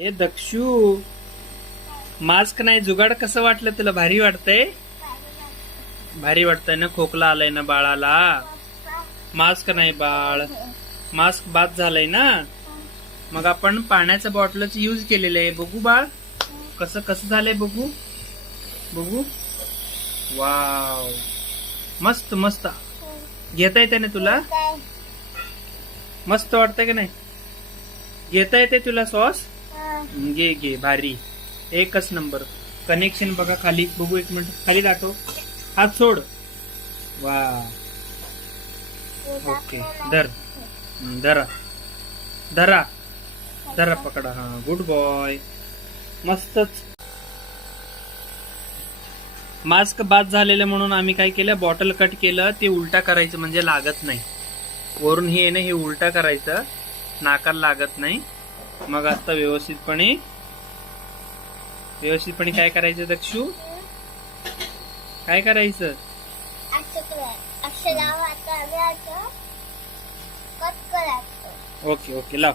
ए Dakshu mask नाही जुगाड कसं वाटलं तुला? भारी वाटतंय? भारी वाटतंय ना खोकला आलाय ना बाळाला? मास्क नाही बाळ. मास्क बाद झालंय ना? मग आपण पाण्याच्या बॉटलच यूज केलेलं आहे. बघू बाळ कसं कसं झालंय बघू? बघू? वाव. मस्त मस्त. घेता येते ना तुला? मस्त वाटतंय की नाही? घेता येते तुला सॉस? घे घे भारी. एकच नंबर. कनेक्शन बघा खाली. बघू एक मिनिट. खाली दाखव हात सोड. वा. ओके. धर. धरा. धरा. धरा पकडा. हा गुड बॉय मस्तच. मास्क बाद झालेलं म्हणून आम्ही काय केलं? बॉटल कट केलं. ते उलटा करायचं म्हणजे लागत नाही. वरून हे आहे ना हे उलटा करायचं. नाकाला लागत नाही. मग आता व्यवस्थितपणे व्यवस्थितपणे काय करायचं दक्षू? काय करायचं? ओके ओके लाव.